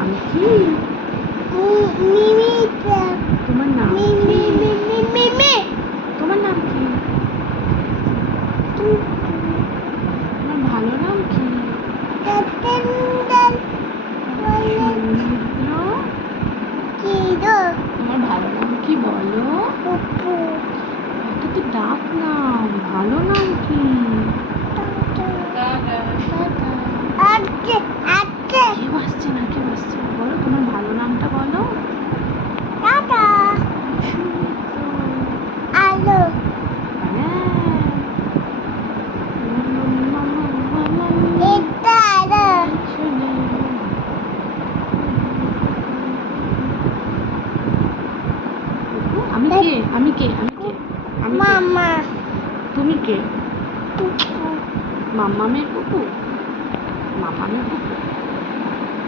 নাম কি? তোমার নাম কি? তোমার নাম কি? তোমার ভালো নাম কি? তোমার ভালো নাম কি বলো? এটা তো ডাক নাম, ভালো নাম কি? কেউ আসছে না, কেউ আসছে না, বলো তোমার ভালো নামটা বলো। আমি কে? আমি কে? আমি কে? আমি কে? তুমি কে? মাম্মামের কুকু? মাম্মামের কুকু?